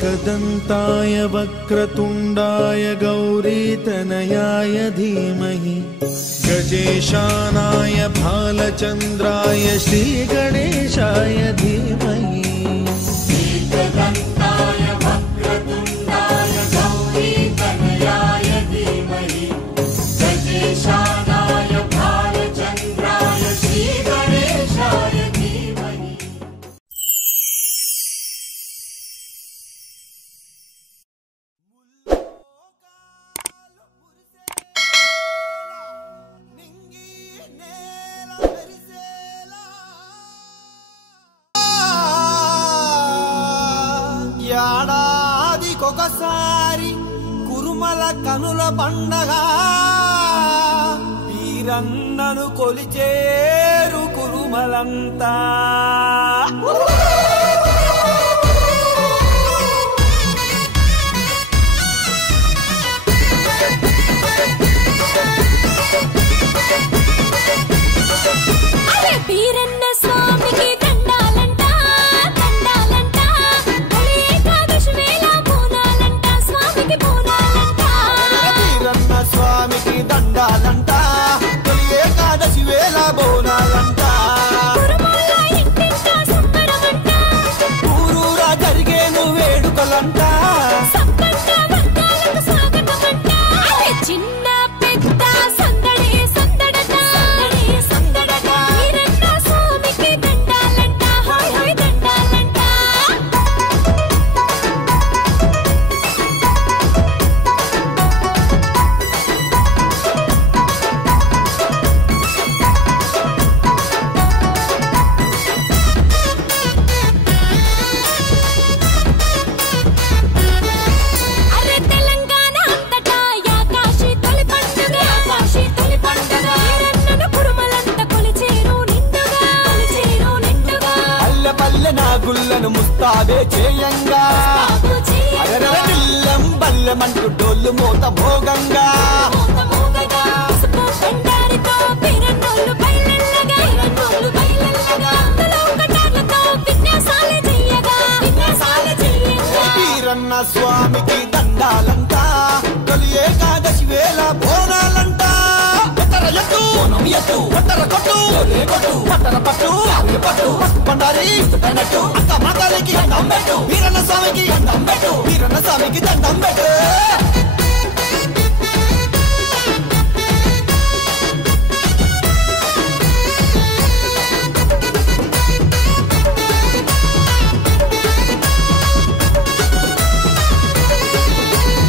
एकदन्ताय वक्रतुण्डाय गौरीतनयाय धीमहि गजेशानाय भालचन्द्राय श्रीगणेशाय धीमहि एकदन्ताय वक्रतुण्डाय गौरीतनयाय धीमहि गजेशानाय भालचन्द्राय श्रीगणेशाय धीमहि। ఏడాదికొకసారి కురుమల కనుల పండగ వీరన్నను కొలిచేరు కురుమలంతా వీరన్న స్వామికి దండాలంట దండాలంట తొలి ఏకాదశి వేళ బోనాలంట స్వామికి బోనాలంట వీరన్న స్వామికి దండాలంట తొలి ఏకాదశి వేళ బోనాలంట కురుమల ఇంటింటా సంబరమంట ఊరూరా జరిగేను వేడుకలంట సబ్బంట వర్గాలకు స్వాగతమంట చిన్న పెద్ద సందడి సందడట సందడి సందడట వీరన్న స్వామికి దండాలంట హాయ్ హాయ్ దండాలంట అరే తెలంగాణ అంతటా యాకాశి తొలి పండుగ యాకాశి తొలి పండుగ వీరన్నను కురుమలంతా కొలిచేరు నిండుగా కొలిచేరు నిండుగా పల్లె పల్లె నా గుళ్ళను ముస్తాబే చేయంగా బాబు చెయ్యి అరరర దిల్లెం బల్లెమంటూ డోళ్ళు మోత భోగంగా మోత మోగగా పసుపు బండారితో వీరన్నోళ్ళు బయలెల్లగా వీరన్నోళ్ళు బయలెల్లగా అందులో కటార్లతో విన్యాసాలే చెయ్యగా విన్యాసాలే చెయ్యగా వీరన్న స్వామికి దండాలంట తొలి ఏకాదశి వేళ బోనాలంట ఉత్తర ఎత్తు బోనం ఎత్తు ఉత్తర కొట్టు కొట్టు పట్టర పట్టు పట్టు పట్టు పండారి దండట్టు అక్క మాతాలకి దండం పెట్టు వీరన్న స్వామికి దండం పెట్టు వీరన్న స్వామికి దండం పెట్టు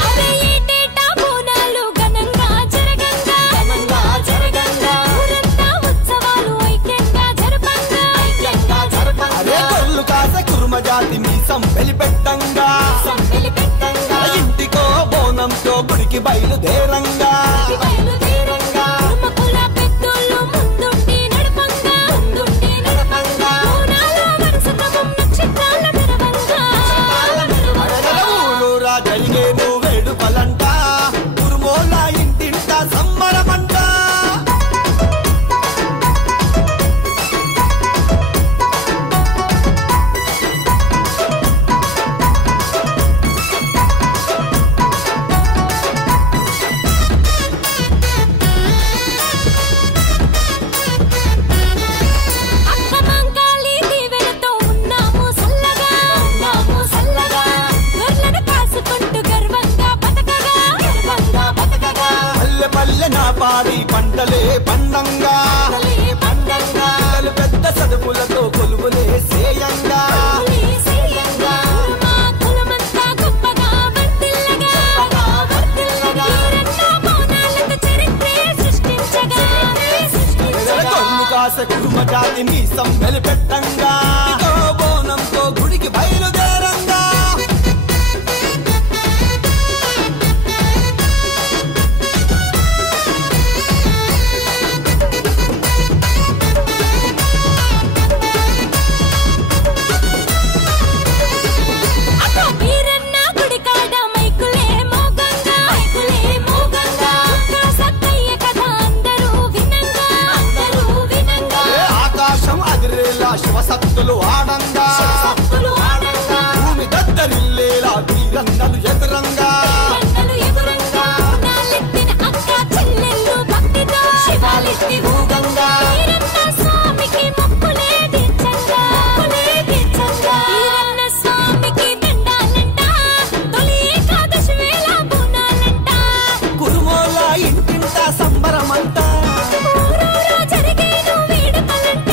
అరే ఏటేటా బోనాలు ఘనంగా జరగంగా ఘనంగా జరగంగా ఊరంతా ఉత్సవాలు ఐక్యంగా జరపంగా ఐక్యంగా జరపంగా అరే కొల్లు కాసే కుర్మ జాతి మీసం వెలిపెట్టంగా సంబెలిపెట్టంగా ఇంటికో బోనంతో గుడికి బయలుదేరంగా బయలుదేరంగా కురుమకుల పెద్దోళ్ళు ముందుండి నడపంగా ముందుండి నడపంగా బోనాల వరుసక్రమం నక్షత్రాల మెరవంగా అడగల ఊరూరా జరిగేను వేడుకలంట కురుమోళ్ళ ఇంటింట సంబరమంట అక్క మంకాళి దీవెనతో ఉన్నాము సల్లగా గొర్రెలను కాసుకుంటూ గర్వంగా బతకగా పల్లె పల్లె నా పాడి పంటలే పండంగా పిల్లలు పెద్ద చదువులతో కొలువులే సేయంగా సేయంగా మా కులమంతా గొప్పగా వర్ధిల్లగా వీరన్న బోనాలతో చరిత్రే సృష్టించగా కొల్లు కాసే కుర్మ జాతి మీసం వెలిపెట్టంగా ఇదో బోనంతో గుడికి బయలుదేరంగా అక్క వీరన్న గుడి కాడ మైకులే మోగంగా సత్తయ్య కథ అందరూ వినంగా ఆకాశం అదిరేలా వీరన్నలు ఎదురంగా వీరన్నలు ఎదురంగా నాలెత్తిన అక్క చెల్లెళ్ళు భక్తితో శివాలెత్తి ఊగంగా వీరన్న స్వామికి మొక్కులే తీర్చంగా వీరన్న స్వామికి దండాలంట తొలి ఏకాదశి వేళ బోనాలంట కురుమోల ఇంటింట సంబరమంట ఊరూరా జరిగేను వేడుకలంట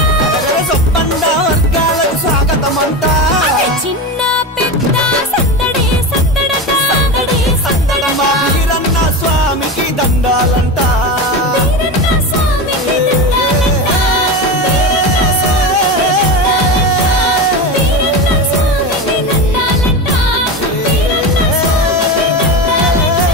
సొప్పండ వర్గాలకు స్వాగతమంట అదే చిన్న పెద్ద సందడి సందడట సందడి సందడమా వీరన్న స్వామికి దండాలంట వీరన్న స్వామికి దండాలంట వీరన్న స్వామికి దండాలంట వీరన్న స్వామికి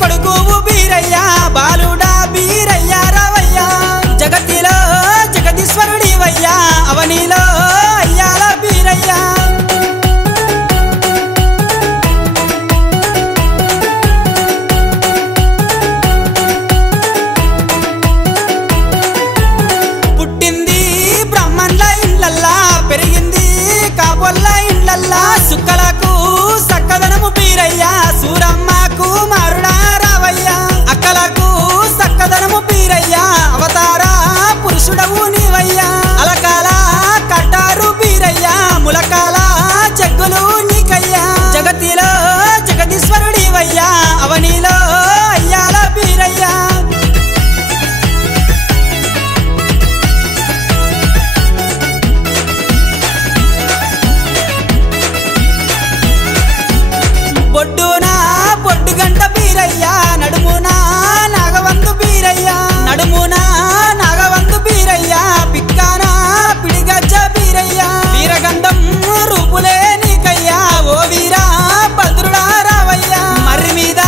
కొడుకువు బీరయ్యా బాలుడా బీరయ్యా రావయ్యా జగతిలో జగదీశ్వరుడివయ్యా అవనిలో అయ్యాల బీరయ్యా పుట్టింది బ్రాహ్మణుల ఇళ్ళల్లా పెరిగింది కాబోళ్ళ ఇళ్ళల్లా సుక్కలకు సక్కదనము బీరయ్యా సూరమ్మకు మారుడా రావయ్యా అక్కలకు సక్కదనము బీరయ్యా అవతార పురుషుడవు నీవయ్యా అలకాల కట్టారు బీరయ్యా ములకాల చెక్కులు నీకయ్యా జగతిలో జగదీశ్వరుడివయ్యా అవనిలో అయ్యాల బీరయ్యా బొడ్డునా బొడ్డుగంట బీరయ్యా నడుమునా నాగవంతు బీరయ్యా నడుమునా నాగవంతు బీరయ్యా పిక్కానా పిడిగజ్జ బీరయ్యా వీరగంధం రూపులే నీకయ్యా ఓ వీరా భద్రుడా రావయ్యా మర్రి మీద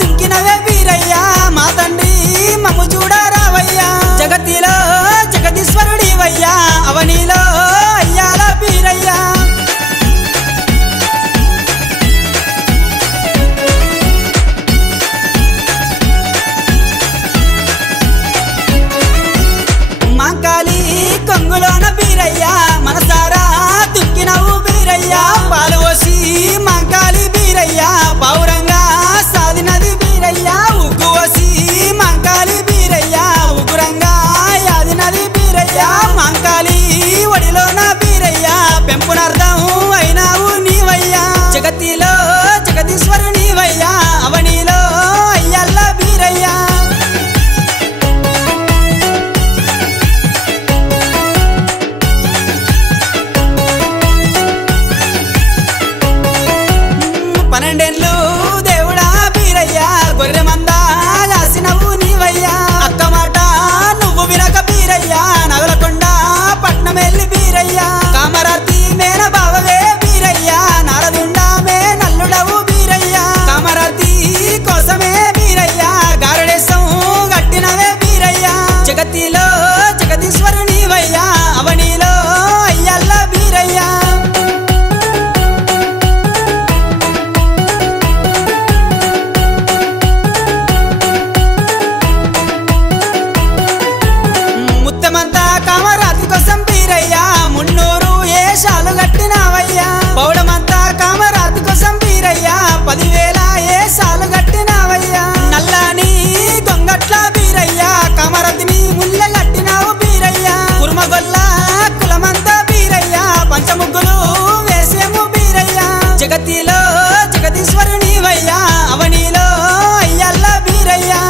దుంకినవే బీరయ్యా మా తండ్రి మమ్ము చూడ రావయ్యా జగతిలో జగదీశ్వరుడివయ్యా అవనిలో అయ్యాల బీరయ్యా మాంకాలి కొంగులోన బీరయ్యా మనసారా దుక్కినవు బీరయ్యా పాలు పోసి మాంకాలి బీరయ్యా పౌరంగా సాదినది బీరయ్యా ఉగ్గు పోసి మాంకాలి బీరయ్యా ఉగ్గురంగా యాదినది బీరయ్యా మాంకాలి ఒడిలోన బీరయ్యా పెంపునర్థం అయినావు నీవయ్యా జగతిలో జగదీశ్వరునివయ్యా అవనిలో అయ్యల్ల బీరయ్యా పన్నెండేళ్ళు దేవుడా బీరయ్యా గొర్రె మందా కాసినవు నీవయ్యా అక్క మాట నువ్వు వినక బీరయ్యా నగలకొండ పట్నం వెళ్ళి బీరయ్యా కామరాతి మేన బావవే బీరయ్యా నారదుండా మే నల్లుడవు బీరయ్యా కామరాతి కోసమే బీరయ్యా గారడేశం గట్టినవే బీరయ్యా జగతిలో జగదీశ్వరునివయ్యా అవనిలో అయ్యల్ల బీరయ్యా ముత్తమంతా కామరాతి కోసం బీరయ్యా మున్నూరు ఏషాలు గట్టినావయ్యా పౌడమంతా కామరాతి కోసం బీరయ్యా 10,000 ఏషాలు గట్టినావయ్యా నల్లాని దొంగట్ల బీరయ్యా కామరాతిని ముళ్ళ గట్టినావు బీరయ్యా కుర్మగొల్ల కులమంతా బీరయ్యా పంచముగ్గులు వేసేము బీరయ్యా జగతిలో జగదీశ్వరునివయ్యా అవనిలో అయ్యల్ల బీరయ్యా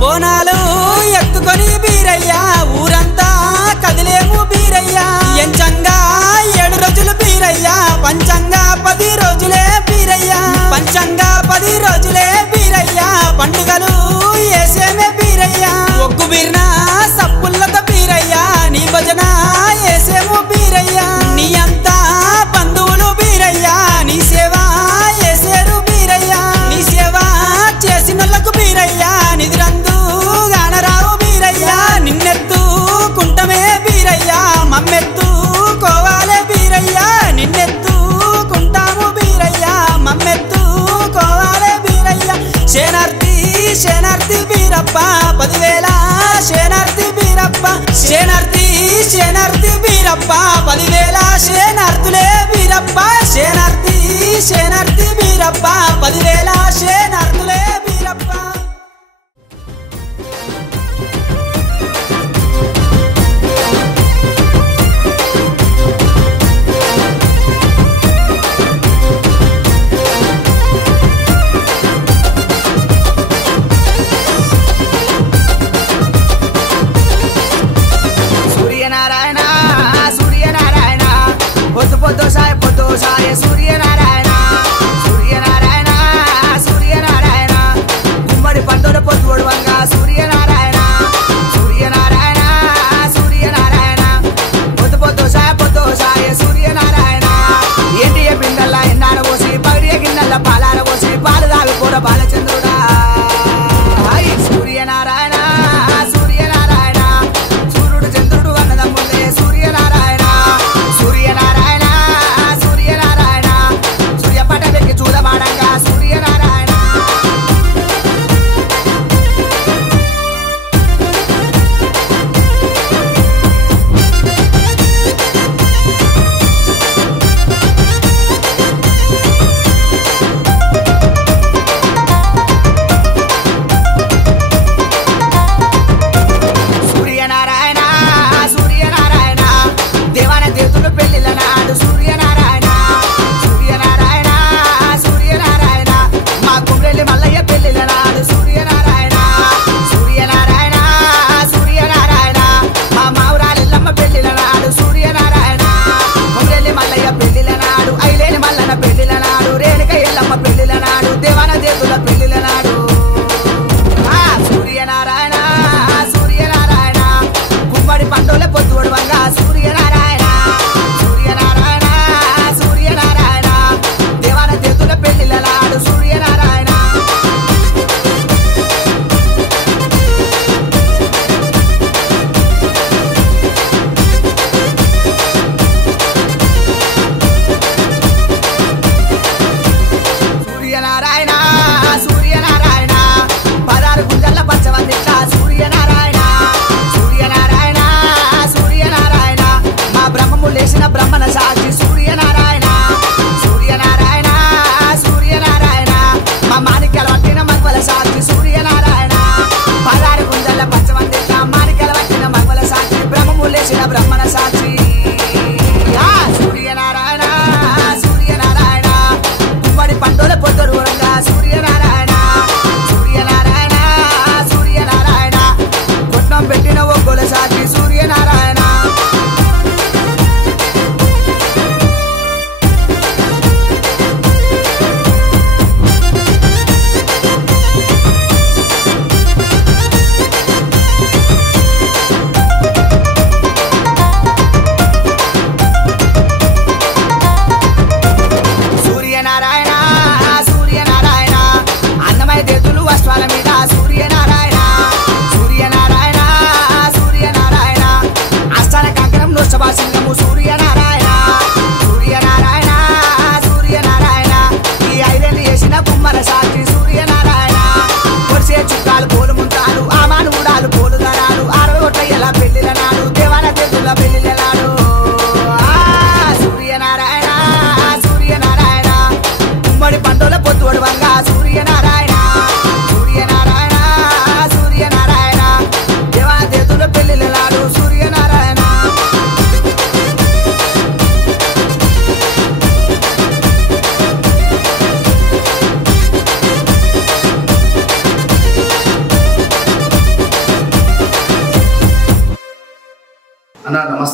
బోనాలు ఎత్తుకొని బీరయ్యా ఊరంతా కదిలేము బీరయ్యా ఎంచంగా 7 రోజులు బీరయ్యా పంచంగా 10 రోజులే బీరయ్యా పంచంగా 10 రోజులే బీరయ్యా పండుగలు ఏసేమే బీరయ్యా ఒగ్గు బీర్నా సప్పుల్లత బీరయ్యా నీ భజన ఏసేము బీరయ్యా నీ అంతా బంధువులు బీరయ్యా నీ సేవ ఏసేరు బీరయ్యా నీ సేవ చేసినోళ్ళకు బీరయ్యా నిధిరందు గానరావు బీరయ్యా నిన్నెత్తుకుంటమే బీరయ్యా మమ్మెత్తుకోవాలే బీరయ్యా నిన్నెత్తుకుంటాము బీరయ్యా మమ్మెత్తుకోవాలే బీరయ్యా శేనార్తి శేనార్తి బీరప్ప 10,000 శేనార్తి బీరప్ప శేనార్తి శేనార్తి బీరప్ప 10,000 శేనార్తులే బీరప్ప శేనార్తి శేనార్తి బీరప్ప 10,000 శేనార్తులే బీరప్ప సూర్యనారాయణ సూర్యనారాయణ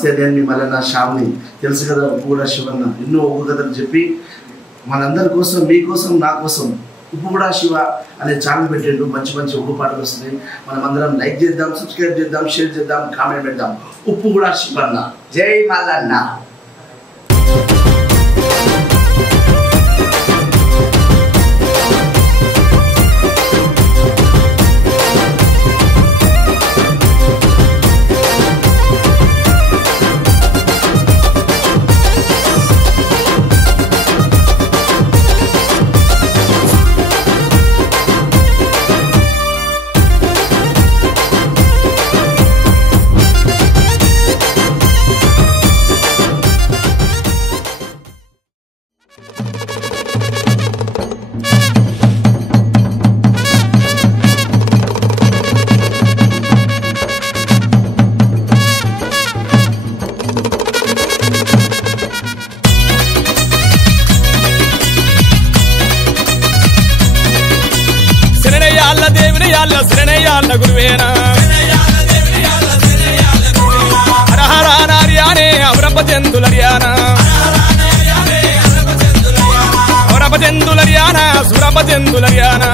నమస్తే, నేను మీ మల్లన్న శ్యామ్ని. తెలుసు కదా ఉప్పు కూడా శివన్న ఎన్నో ఒగ్గు కథలు చెప్పి మనందరి కోసం, మీకోసం, నా కోసం ఉప్పు కూడా శివ అనే ఛానల్ పెట్టిండు. మంచి మంచి ఒగ్గు పాటలు వస్తున్నాయి. మనం అందరం లైక్ చేద్దాం, సబ్స్క్రైబ్ చేద్దాం, షేర్ చేద్దాం, కామెంట్ పెడదాం. ఉప్పు కూడా శివన్న. జై మల్లన్న. శరణయ్యాళ్ళ గురువేనా హరహర నార్యానే అవరపజంతులర్యానా అవరపజంతులర్యానా సురపజంతులర్యానా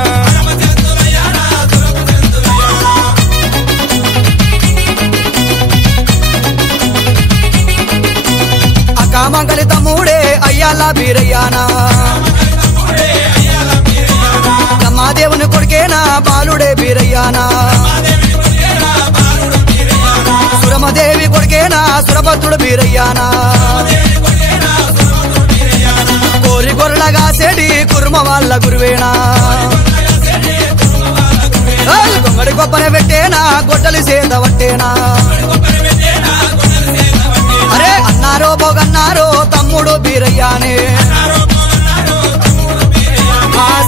అకామంగలి తమ్ముడే అయ్యాల బీరయ్యానా బ్రహ్మాదేవుని కొడుకేనా బాలుడే బీరయ్యానా సురమదేవి కొడుకేనా సురభద్రుడు బీరయ్యానా కోరి గొర్రెలగా సెడి కుర్మ వాళ్ళ గురువేనా గొంగడి కొబ్బరి పెట్టేనా గొడ్డలి సేద పట్టేనా అరే అన్నారో బోగన్నారో తమ్ముడు బీరయ్యానే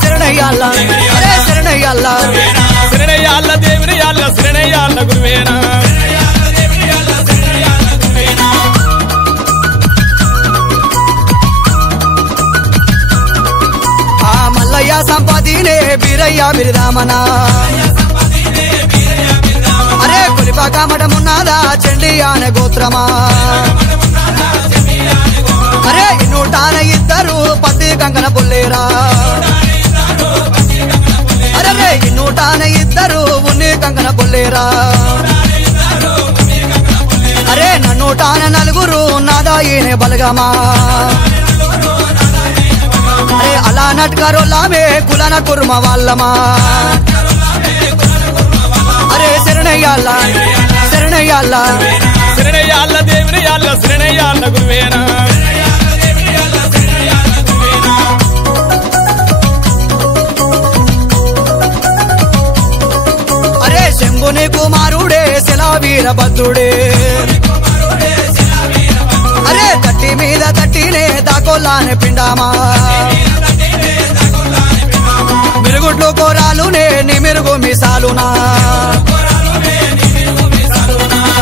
శరణయ్యాళ్ళ అరే శరణయ్యాళ్ళ శరణయ్యాళ్ళ దేవునియాళ్ళ శరణయ్యాళ్ళ గురువేనా ఆ మల్లయ్య సంపదినే బీరయ్య బిరిదామనా అరే కొలిపాక మఠమున్నదా చండి అనే గోత్రమా అరే నూటాన ఇద్దరు పత్తి కంకణ పుల్లేరా అరే నూటాన ఇద్దరు ఉన్ని కంకణ పుల్లేరా అరే నూటాన నలుగురు నాదాయినే బలగమా అరే అలా నట్కరోలామే కులన కుర్మ వాళ్ళమా అరే శరణయ్యాళ్ళ శరణయ్యాళ్ళ శరణయ్యాళ్ళ దేవునియాళ్ళ శరణయ్యాళ్ళ గురువేనా అరే శంభుని కుమారుడే శిలావీరభద్రుడే అరే తట్టి మీద తట్టినే దాకోలానే పిండామా మిరుగుడ్లు కోరాలునే నిమిరుగు మిసాలునా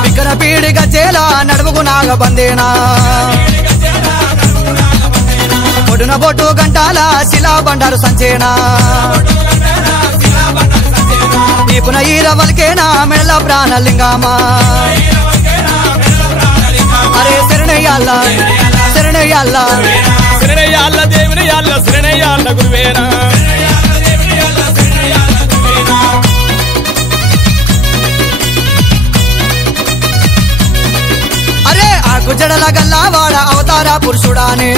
వికర పీడి గజ్జేలా నడుముకు నాగబందేనా కొడున బొట్టు గంటాల శిలా బండారు సంచేనా ఈపున ఈరవల్కేనా మెళ్ళ ప్రాణలింగమా అరే శరణయ్యాళ్ళ శరణయ్యాళ్ళ శరణయ్యాళ్ళ దేవునియాళ్ళ శరణయ్యాళ్ళ గురువేనా అరే ఆకు జడల గల్లావాడ అవతార పురుషుడానే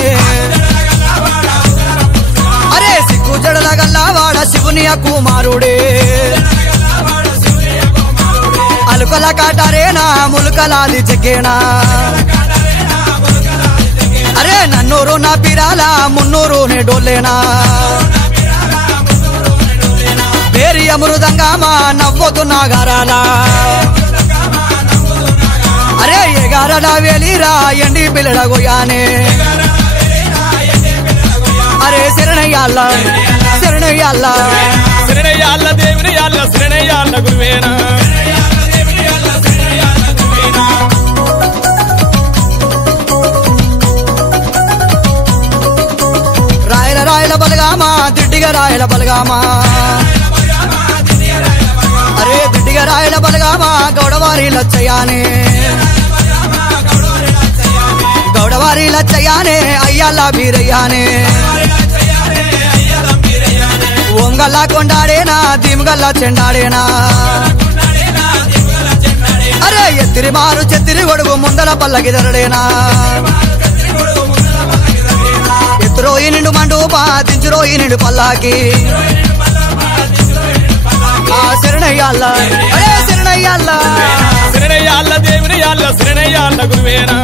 అరే సిగ్గు జడల గల్లావాడ శివుని కుమారుడే అలుకల కాటారేనా ములుకలాది చెక్కేనా అరే నన్నూరు నా పిరాల మున్నూరు నే డోలేనా పేరి అమృదంగామా నవ్వొద్దు నాగారాలా అరే ఎగారడ వేలిరా ఎండి పిల్లడ గోయానే అరే శరణయ్యాళ్ళ శరణయ్యాళ్ళ శరణయ్యాళ్ళ దేవునియాళ్ళ శరణయ్యాళ్ళ గురువేనా రాయల రాయల బలగామా దిడ్డిగా రాయల బలగామా అరే దిడ్డిగా రాయల బలగామా గౌడవారి లచ్చయానే సవారీ లచ్చయ్యానే అయ్యాల బీరయ్యానే ఓంగల్లా కొండాడేనా దిమగల్లా చెండాడేనా అరే ఎత్తిరి మారు చెత్తిరి గొడుగు ముందల పల్లకిదరడేనా ఎత్తురోయి నిండు మండూపా దించురోయి నిండు పల్లాకి శరణయ్యాళ్ళ అరే శరణయ్యాళ్ళ శరణయ్యాళ్ళ దేవుని యాళ్ళ శరణయ్యాళ్ళ గురువేనా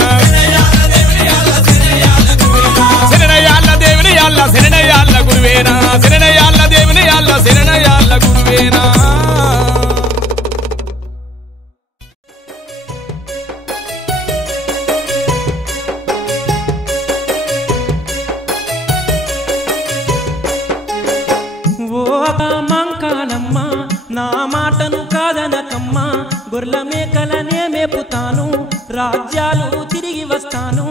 శరణయ్యాళ్ళ దేవుని యాళ్ళ శరణయ్యాళ్ళ గురువేనా శరణయ్యాళ్ళ దేవుని యాళ్ళ శరణయ్యాళ్ళ గురువేనా మంకాలమ్మ నా మాటను కాదనకమ్మా గొర్ల మేకలనే మేపుతాను రాజ్యాలు తిరిగి వస్తాను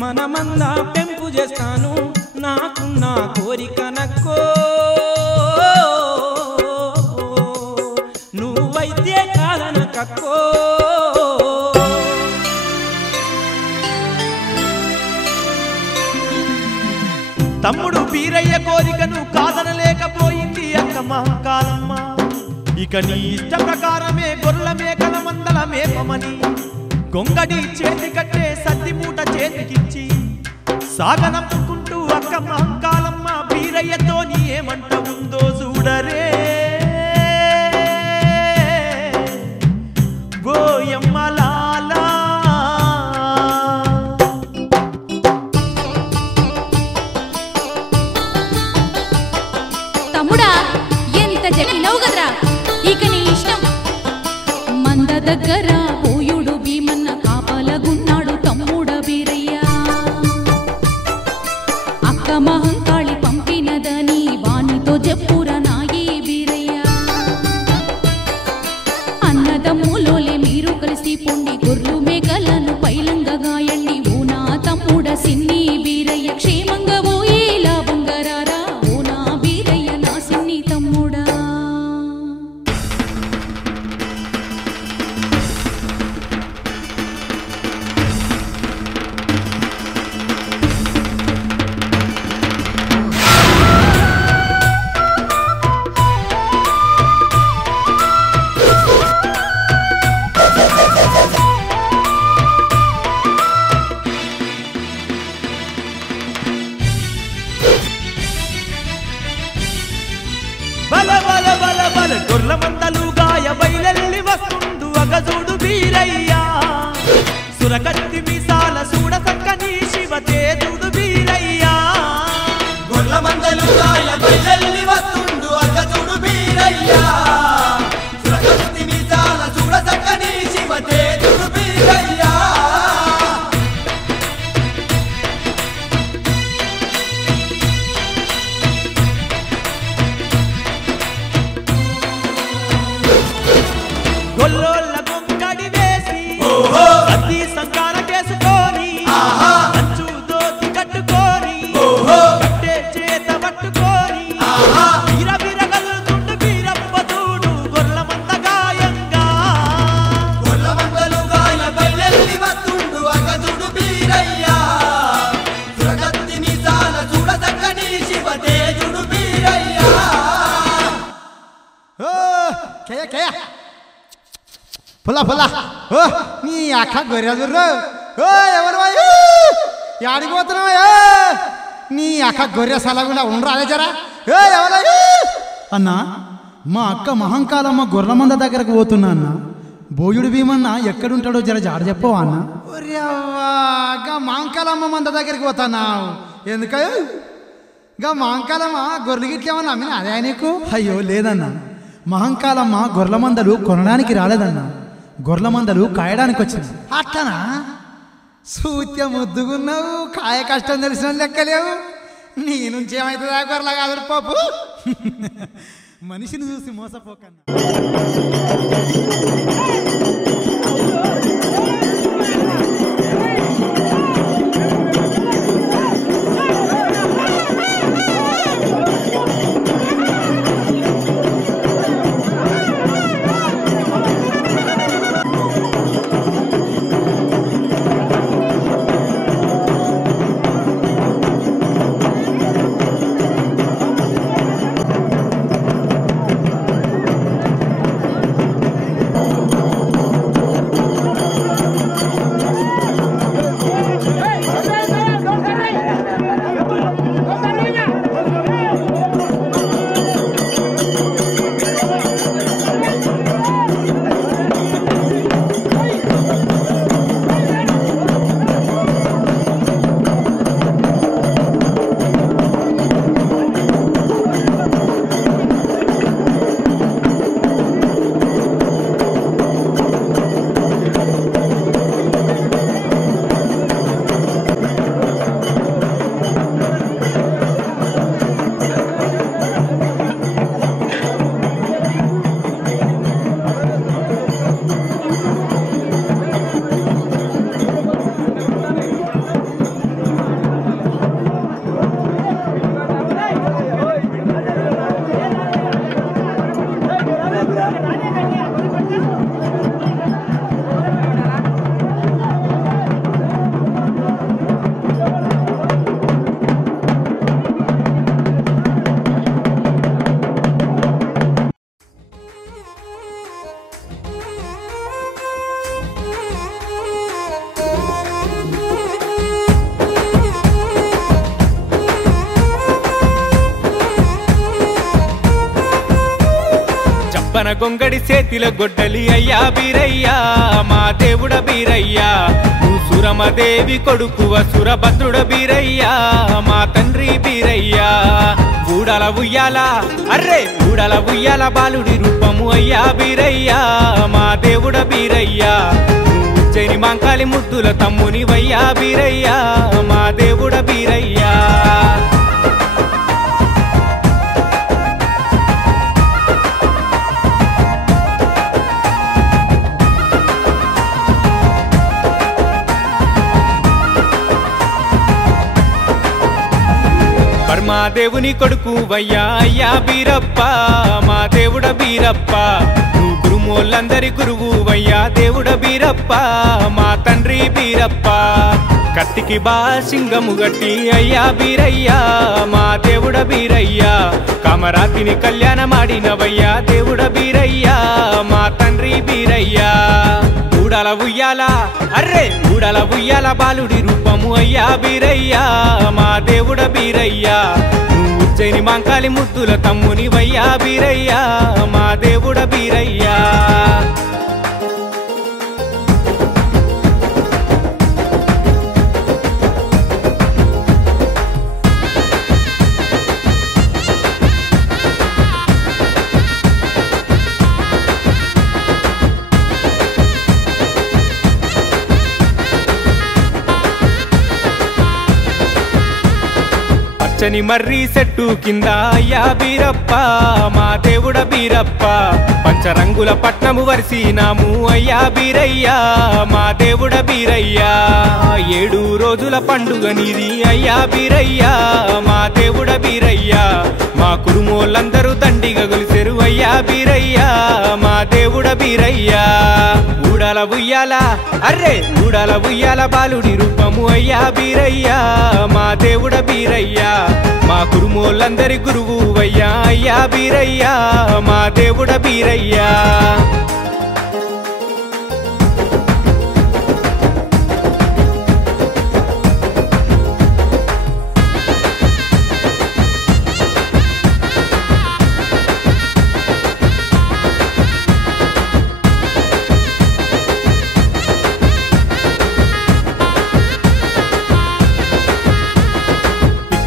మనమందా పెంపు చేస్తాను నాకున్న కోరిక నక్కో నువ్వైతే కాదనకక్కో తమ్ముడు బీరయ్య కోరికను కాదనలేకపోయింది అక్క మహంకాలమ్మ ఇక నీ ఇష్ట ప్రకారమే గొర్రెల మేకల మందల మేపమని గొంగడి చేతి కట్టే సద్ది మూట చేతికిచ్చి సాగనమ్ముకుంటూ అక్క మహంకాలమ్మ బీరయ్యతోని ఏమంట ఉందో చూడరే గోయమ్మలాలా తమ్ముడా ఎంత జరిగినావు కదరా ఇక నీ ఇష్టం మంద దగ్గర పోయుడు భీమన్న కాపలగున్నాడు తమ్ముడ బీరయ్య అక్క మహంకాళి పంపినదని వానితో చెప్పురా నాయి బీరయ్య అన్నదమ్ములోలే మీరు కలిసి పొండి గొర్రెలు మేకలను పైలంగా గాయండి ఓ నా తమ్ముడ సిన్ని బీరయ్య క్షేమంగా పోయి లాభంగా రారా ఓ నా బీరయ్య నా సిన్ని తమ్ముడా బల బల బల బల గొర్రెల మందలు గాయ బయలెల్లి వస్తుండు అగజుడు బీరయ్య సురకత్తి మీసాల సూడ సక్కని శివ తేజుడు బీరయ్య గొర్రెల మందలు గాయ బయలెల్లి వస్తుండు అగజుడు బీరయ్య సురకత్తి మీసాల సూడ సక్కని శివ తేజుడు బీరయ్య గొల్లోళ్ళ గుంకడి వేసి అతి సంకార కేసుకొని అంచు దోతి కట్టుకొని కట్టే చేత పట్టుకొని వీర వీరగలుతుండు వీరప్ప చూడు గొర్రెల మంద గాయంగా గొర్రెల మందలు గాయ బయలెల్లి వస్తుండు అగజుడు బీరయ్య సురగత్తి మీసాల చూడ చక్కని శివ తేజుడు బీరయ్య పుల్లా పుల్లా ఓ నీ అక్క గొర్రెదుర్రు ఓ ఎవరు యాడికి పోతున్నావా నీ అక్క గొర్రె సలగుండా ఉండరాలే జరా ఏ ఎవరు అన్నా మా అక్క మహంకాలమ్మ గొర్రెల మంద దగ్గరకు పోతున్నా అన్న బోయుడు భీమన్న ఎక్కడుంటాడో జర జాడ చెప్పవా అన్న గా మహంకాలమ్మ మంద దగ్గరికి పోతున్నావు ఎందుక గా మహంకాలమ్మ గొర్రెలు గిట్లేమన్నా అమ్మిన అదే నీకు అయ్యో లేదన్నా మహంకాలమ్మ గొర్రెల మందలు కొనడానికి రాలేదన్నా గొర్రెల మందలు కాయడానికి వచ్చింది అట్లనా సూత్య ముద్దుగున్నావు కాయ కష్టం తెలిసిన లెక్కలేవు నీ నుంచి ఏమవుతుందా గొర్రెల కాదు పాపు మనిషిని చూసి మోసపోకన్నా కొంగన గొంగడి చేతిల గొడ్డలి అయ్యా బీరయ్యా మా దేవుడ బీరయ్యా నువ్వు సురమదేవి కొడుకువ సురభద్రుడ బీరయ్యా మా తండ్రి బీరయ్యా ఊడల ఉయ్యాల అర్రే ఊడల ఉయ్యాల బాలుడి రూపము అయ్యా బీరయ్యా మా దేవుడ బీరయ్యా ఉజ్జయిని మాంకాలి ముద్దుల తమ్ముని వయ్యా బీరయ్యా మా దేవుడ బీరయ్యా మా దేవుని కొడుకు వయ్యా అయ్యా బీరప్ప మా దేవుడ బీరప్ప నువ్వు గురుమోళ్ళందరి గురువు వయ్యా దేవుడ బీరప్ప మా తండ్రి బీరప్ప కత్తికి బా సింగము గట్టి అయ్యా బీరయ్యా మా దేవుడ బీరయ్యా కామరాతిని కళ్యాణమాడినవయ్యా దేవుడ బీరయ్యా మా తండ్రి బీరయ్యా ఊడల ఉయ్యాల అర్రే ఊడల ఉయ్యాల బాలుడి రూపము అయ్యా బీరయ్యా మా దేవుడ బీరయ్యా నువ్వు ఉజ్జయిని మాంకాలి ముద్దుల తమ్ముని వయ్యా బీరయ్యా మా దేవుడ బీరయ్యా పచ్చని మర్రి చెట్టు కింద అయ్యా బీరప్ప మా దేవుడ బీరప్ప పంచరంగుల పట్నము వరిసినాము అయ్యా బీరయ్యా మా దేవుడ బీరయ్యా 7 రోజుల పండుగ నీది అయ్యా బీరయ్యా మా దేవుడ బీరయ్యా మా కురుమోళ్ళందరూ దండిగా గొలిసెరు అయ్యా బీరయ్యా మా దేవుడ బీరయ్యా ఊడల ఉయ్యాల అర్రే ఊడల ఉయ్యాల బాలుడి రూపము అయ్యా బీరయ్యా మా దేవుడ బీరయ్యా మా కురుమోళ్ళందరి గురువు వయ్యా అయ్యా బీరయ్యా మా దేవుడ బీరయ్యా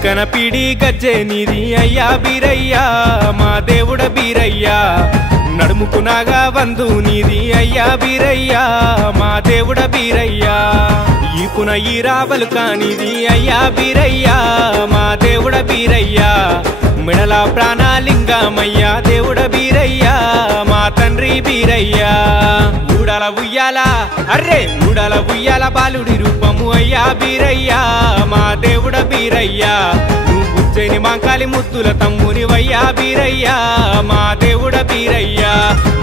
కనపీడి గజ్జే నీది అయ్యా బీరయ్యా మా దేవుడ బీరయ్యా నడుముకునాగా వందు నీది అయ్యా బీరయ్యా మా దేవుడ బీరయ్యా ఈపున ఈ రావలు కానిది అయ్యా బీరయ్యా మా దేవుడ బీరయ్యా మెడల ప్రాణాలింగమయ్యా దేవుడ బీరయ్యా మా తండ్రి బీరయ్యా ఊడల ఉయ్యాల అర్రే ఊడల ఉయ్యాల బాలుడి రూపము అయ్యా బీరయ్యా మా దేవుడ బీరయ్యా నువ్వు ఉజ్జయిని మాంకాలి ముద్దుల తమ్ముని వయ్యా బీరయ్యా మా దేవుడ బీరయ్యా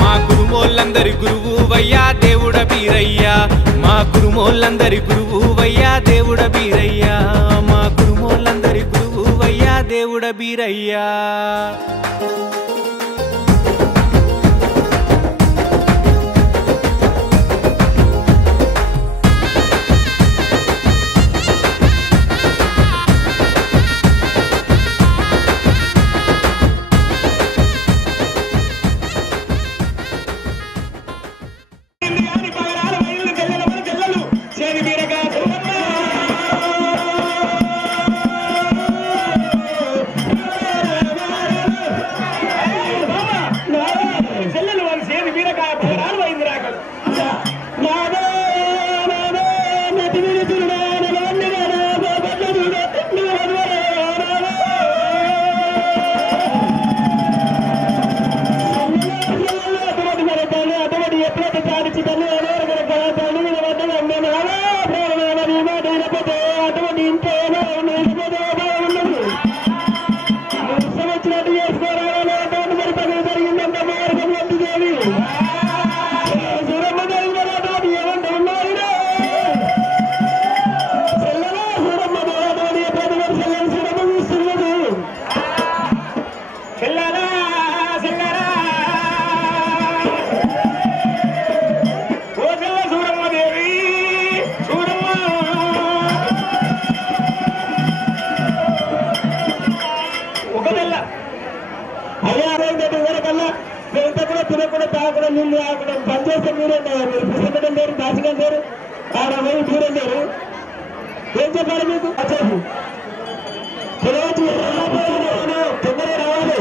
మా కురుమోళ్ళందరి గురువు వయ్యా దేవుడ బీరయ్యా మా కురుమోళ్ళందరి గురువు వయ్యా దేవుడ బీరయ్యా మా కురుమోళ్ళందరి గురువు వయ్యా దేవుడ బీరయ్యా రాకుండా నీళ్ళు రాకుండా పనిచేస్తే మీరే పుస్తకం లేరు దాచికం లేరు ఆడ పోయి మీరే లేరు ఏం చెప్పాలి మీకు వచ్చేసి తొందరగా రావాలి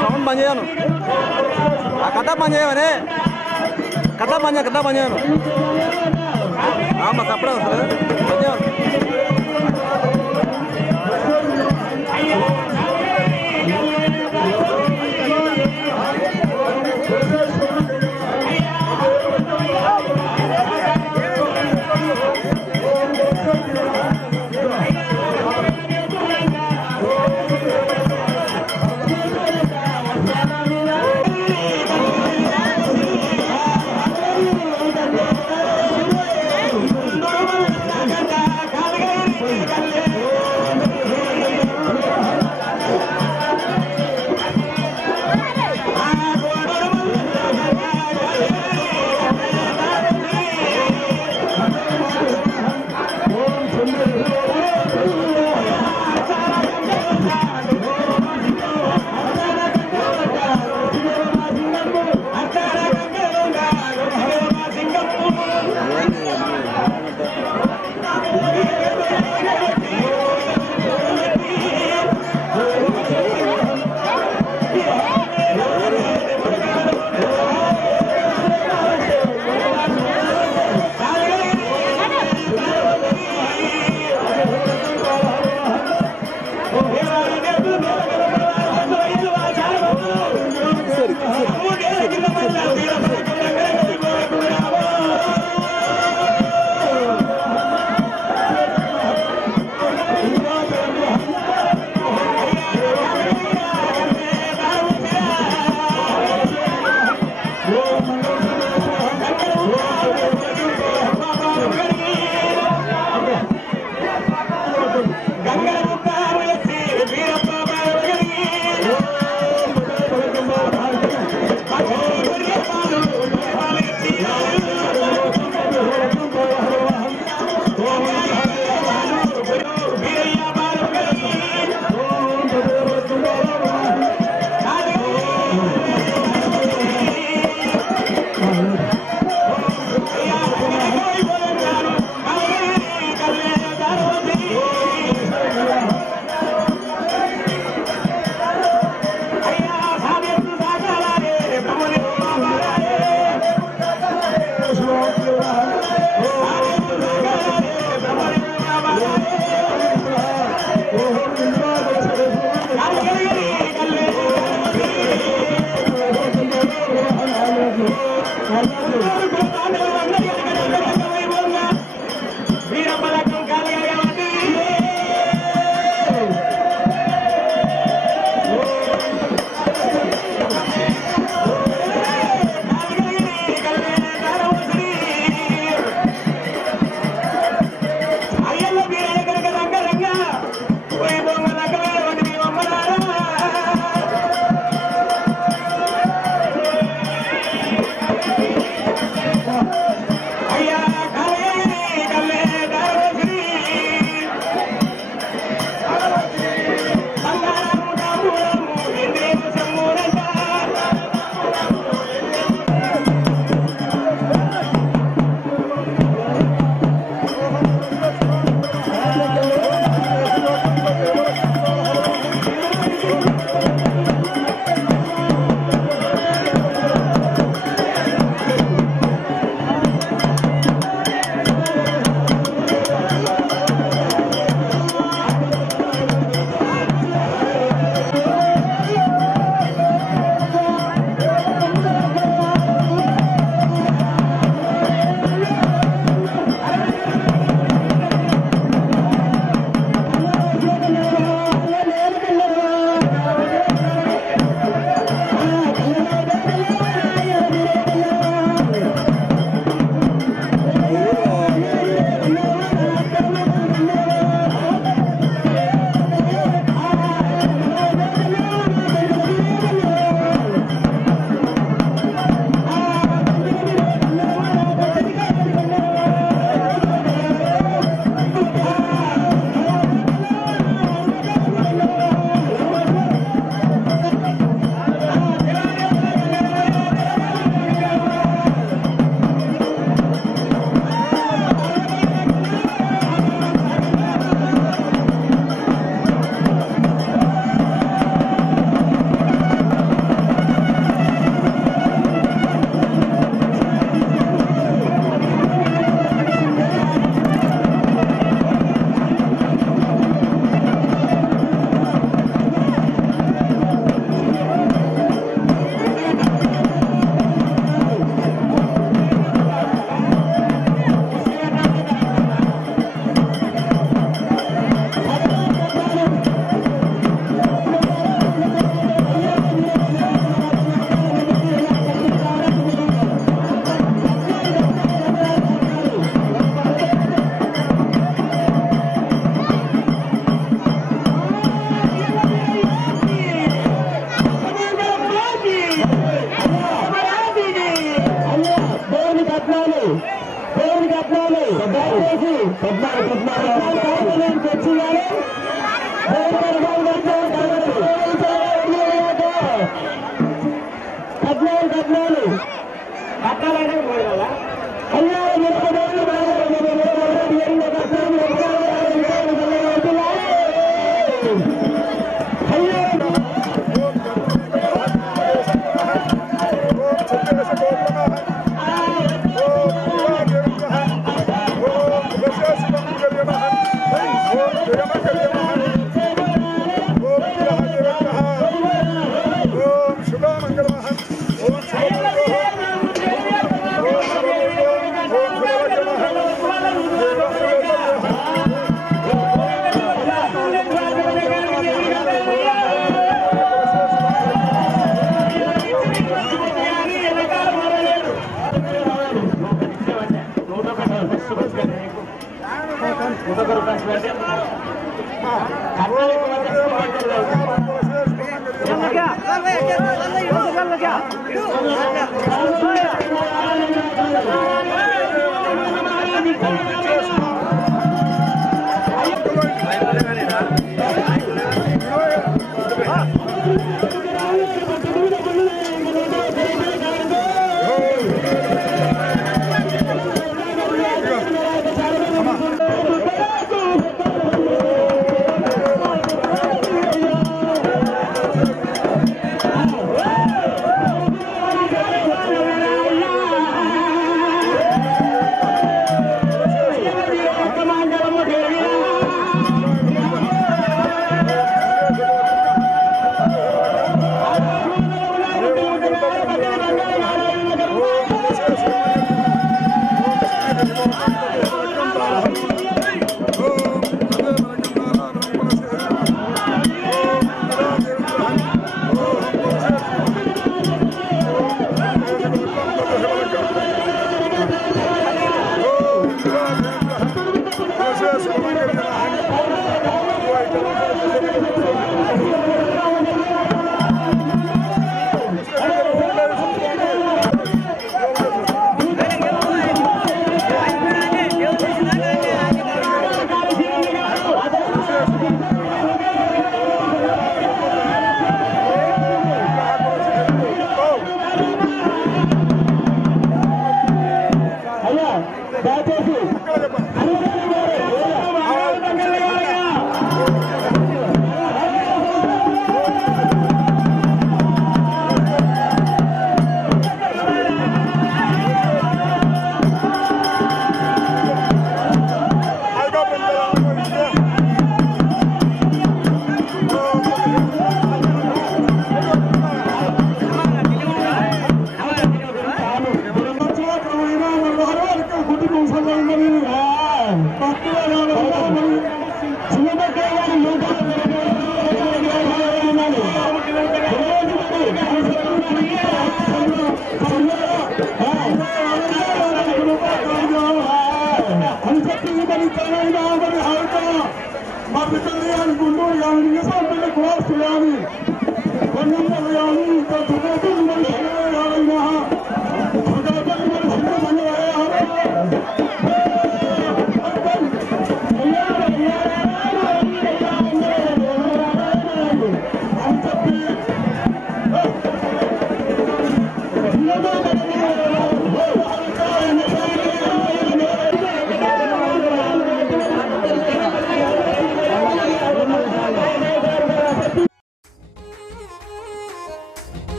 సౌండ్ బంద్ చేయను ఆ కథ బంద్ చేయమని కథ బంద్ చేయను మాకు అప్పుడే వస్తుంది బంద్ చేయను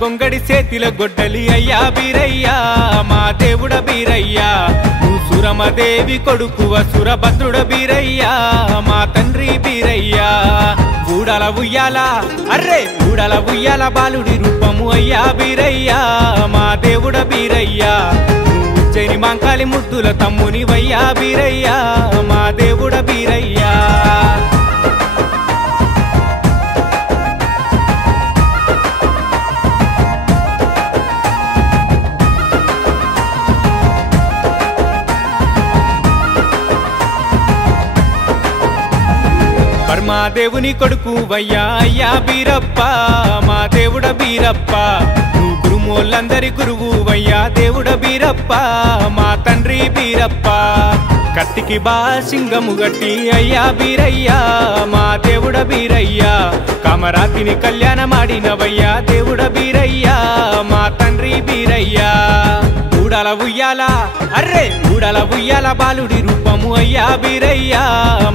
గొంగడి చేతిల గొడ్డలి అయ్యా బీరయ్యా మా దేవుడ బీరయ్యా నువ్వు సురమదేవి కొడుకువ సురభద్రుడ బీరయ్యా మా తండ్రి బీరయ్యా ఊడల ఉయ్యాల అర్రే ఊడల ఉయ్యాల బాలుడి రూపము అయ్యా బీరయ్యా మా దేవుడ బీరయ్యా నువ్వు ఉజ్జయిని మాంకాలి ముద్దుల తమ్ముని వయ్యా బీరయ్యా మా దేవుడ బీరయ్యా మా దేవుని కొడుకు వయ్యా అయ్యా బీరప్ప మా దేవుడ బీరప్ప నువ్వు గురుమోళ్ళందరి గురువు వయ్యా దేవుడ బీరప్ప మా తండ్రి బీరప్ప కత్తికి బా సింగము గట్టి అయ్యా బీరయ్యా మా దేవుడ బీరయ్యా కామరాతిని కళ్యాణమాడినవయ్యా దేవుడ బీరయ్యా మా తండ్రి బీరయ్యా ఊడల ఉయ్యాల అర్రే ఊడల ఉయ్యాల బాలుడి రూపము అయ్యా బీరయ్యా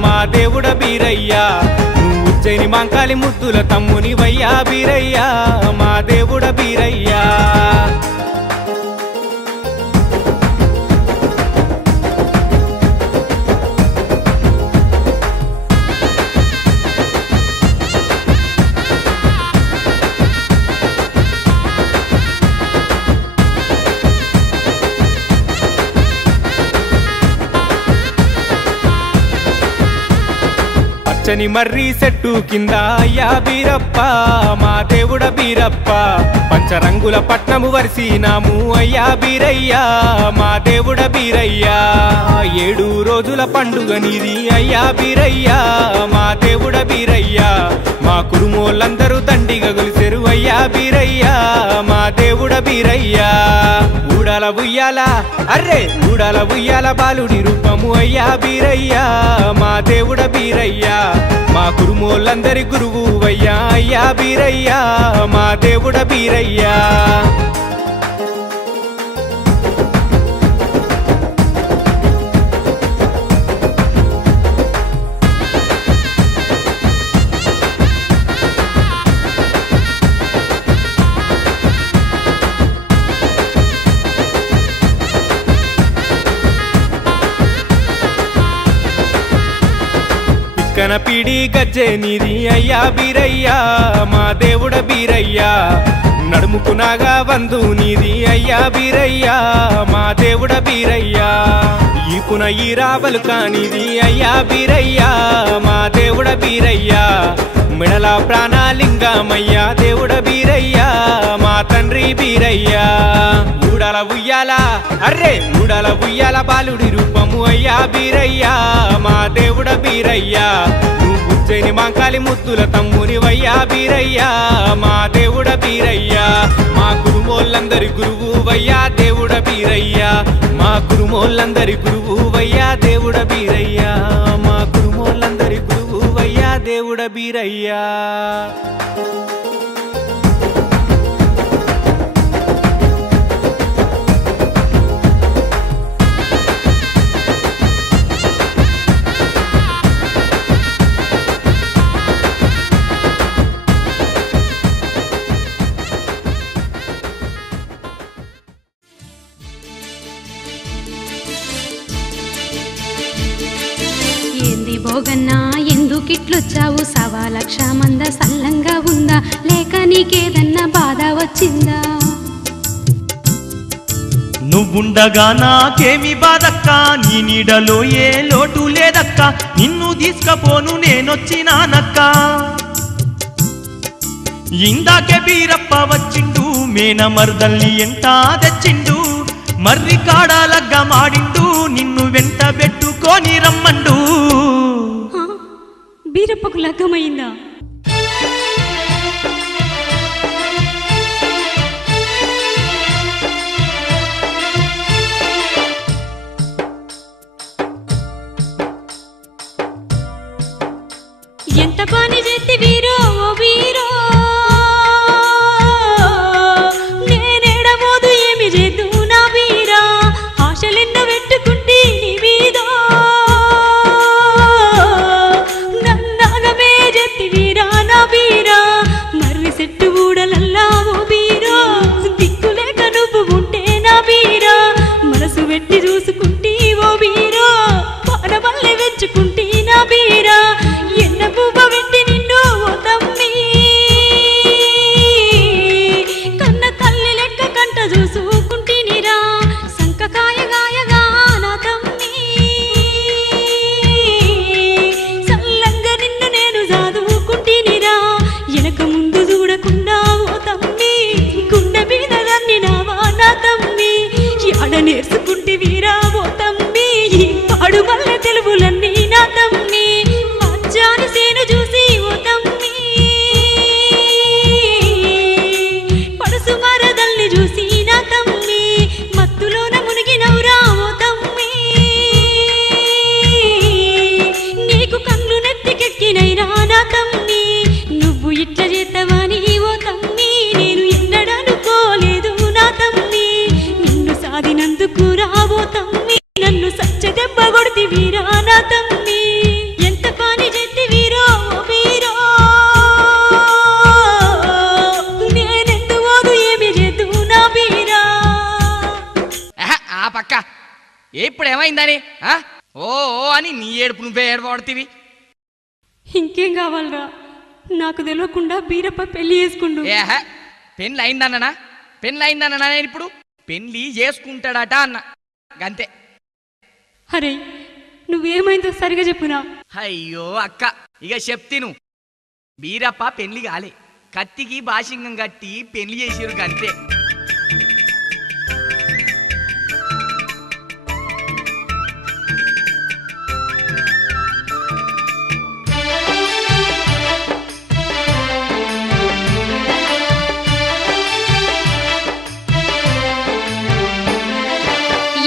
మా దేవుడ బీరయ్యా నువ్వు ఉజ్జయిని మాంకాలి ముద్దుల తమ్ముని వయ్యా బీరయ్యా మా దేవుడ బీరయ్యా పచ్చని మర్రి చెట్టు కింద అయ్యా బీరప్ప మా దేవుడ బీరప్ప పంచరంగుల పట్నము వరిసినాము అయ్యా బీరయ్యా మా దేవుడ బీరయ్యా 7 రోజుల పండుగ నీది అయ్యా బీరయ్యా మా దేవుడ బీరయ్యా మా కురుమోళ్ళందరూ దండిగా గొలిసెరు అయ్యా బీరయ్యా మా దేవుడ బీరయ్యా ఊడల ఉయ్యాల అర్రే ఊడల ఉయ్యాల బాలుడి రూపము అయ్యా బీరయ్యా మా దేవుడ బీరయ్యా మా కురుమోళ్ళందరి గురువు వయ్యా అయ్యా బీరయ్యా మా దేవుడ బీరయ్యా కనపీడి గజ్జె నీది అయ్యా బీరయ్యా మా దేవుడ బీరయ్యా నడుముకునాగా వందు నీది అయ్యా బీరయ్యా మా దేవుడ బీరయ్యా ఈపున ఈ రావలు కానిది అయ్యా బీరయ్యా మా దేవుడ బీరయ్యా మిడల ప్రాణాలింగమయ్యా దేవుడ బీరయ్యా మా తండ్రి బీరయ్యా ఊడల ఉయ్యాల అర్రే ఊడల ఉయ్యాల బాలుడి రూపము అయ్యా బీరయ్యా మా దేవుడ బీరయ్యా నువ్వు ఉజ్జయిని మాంకాలి ముద్దుల తమ్ముని వయ్యా బీరయ్యా మా దేవుడ బీరయ్యా మా కురుమోళ్ళందరి గురువు వయ్యా దేవుడ బీరయ్యా మా కురుమోళ్ళందరి గురువు వయ్యా దేవుడ బీరయ్యా మా కురుమోళ్ళందరి గురువు వయ్యా దేవుడ బీరయ్యా భోగన్నా ఎందుకిట్లొచ్చావు 1,00,000 మంద సల్లంగా ఉందా లేక నీకేదన్నా బాధ వచ్చిందా నువ్వుండగా నాకేమి బాధక్క నీ నీడలో ఏ లోటు లేదక్క నిన్ను తీసుకపోను నేనొచ్చినానక్క ఇందాకే బీరప్ప వచ్చిండు మేన మరుదల్ని ఎంటా తెచ్చిండు మర్రి కాడాలగ్గా మాడిండు నిన్ను వెంట పెట్టుకొని రమ్మండు బీరప్పకు లగ్గమైందా ఎంత పని చేతి వీరో ఓ వీరో నేనేడబోదు ఏమి చేద్దు నా వీరా ఆశలెన్న పెట్టుకుంటే నీ మీద నన్నగమే చేతి వీరా నా వీరా మర్రి చెట్టు ఊడలల్లా ఓ వీరో దిక్కులేక నువ్వు ఉంటే నా వీరా మనసు పెట్టి చూసుకుంటే ఓ వీరో పాడవల్లే వెచ్చుకుంటే నా వీరా ఎన్న పువ్వ వెట్టి నిన్ను ఓ ఏమైందని ఓ అని నీ ఏడుపు నువ్వే ఏడబడుతీవి. ఇంకేం కావాలరా? నాకు తెలియకుండా బీరప్ప పెళ్లి చేసుకుండు. పెళ్ళి అయిందన్నా? పెళ్ళి అయిందన్నా? నేను ఇప్పుడు పెళ్ళి చేసుకుంటాడట అన్న గంతే. అరే నువ్వేమైందో సరిగా చెప్పునా? అయ్యో అక్క ఇక చెప్తిను. బీరప్ప పెళ్లి కాలే, కత్తికి బాషింగం కట్టి పెళ్లి చేసిరు గంతే.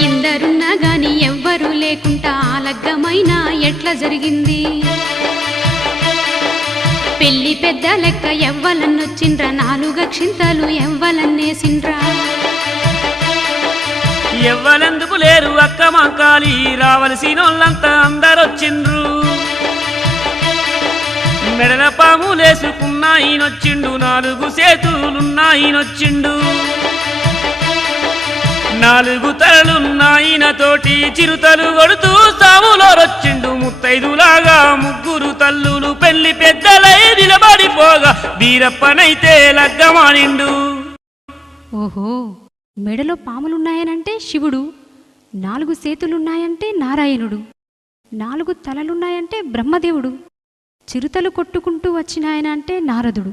ఇందరున్నా గాని ఎవ్వరూ లేకుండా ఆలగ్గమైనా ఎట్లా జరిగింది? పెళ్లి పెద్ద లెక్క ఎవ్వలన్నొచ్చిండ్రా, 4 అక్షింతలు ఎవ్వలన్నేసిండ్రా. ఎవ్వలెందుకు లేరు అక్క మాంకాలి, రావలసినోళ్ళంతా అందరొచ్చిండ్రు. మెడల పాములేసుకున్నాయినొచ్చిండు, 4 చేతులున్నాయినొచ్చిండు. 4 తలలున్నాయిన తోటి చిరుతలు కొడుతూ సాములోరొచ్చిండు. ముత్తైదులాగా 3 తల్లులు పెళ్లి పెద్దలై నిలబడిపోగా బీరప్పనైతే లగ్గమానిండు. ఓహో, మెడలో పాములున్నాయనంటే శివుడు, 4 చేతులున్నాయంటే నారాయణుడు, 4 తలలున్నాయంటే బ్రహ్మదేవుడు, చిరుతలు కొట్టుకుంటూ వచ్చినాయన అంటే నారదుడు,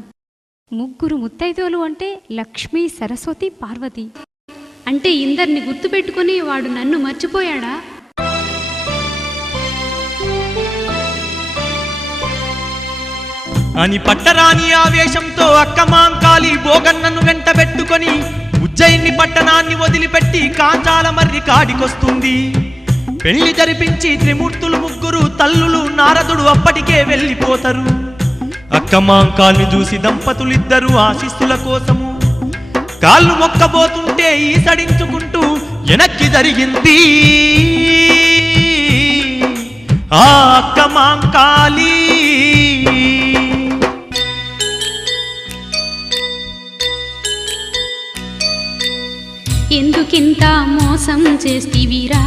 3 ముత్తైదువులు అంటే లక్ష్మీ సరస్వతి పార్వతి. అంటే ఇందరిని గుర్తుపెట్టుకుని వాడు నన్ను మర్చిపోయాడా? అని పట్టరాని ఆవేశంతో అక్క మాంకాలి బోగన్నను వెంట పెట్టుకొని ఉజ్జయిని పట్టణాన్ని వదిలిపెట్టి కాంచాల మర్రి కాడికొస్తుంది. పెళ్లి జరిపించి త్రిమూర్తులు 3 తల్లులు నారదుడు అప్పటికే వెళ్ళిపోతారు. అక్క మాంకాల్ని చూసి దంపతులిద్దరూ ఆశీస్సుల కోసము కాళ్ళు మొక్కబోతుంటే ఈసడించుకుంటూ వెనక్కి జరిగింది ఆ అక్క మాంకాలి. ఎందుకింత మోసం చేస్తివిరా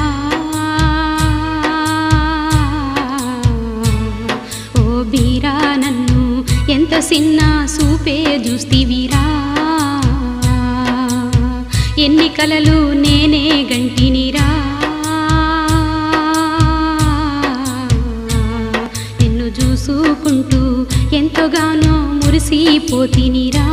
ఓ బీరా, నన్ను ఎంత సిన్న సూపే చూస్తివిరా. ఎన్ని కలలు నేనే గంటినిరా, నిన్ను చూసుకుంటూ ఎంతగానో మురిసిపోతినిరా.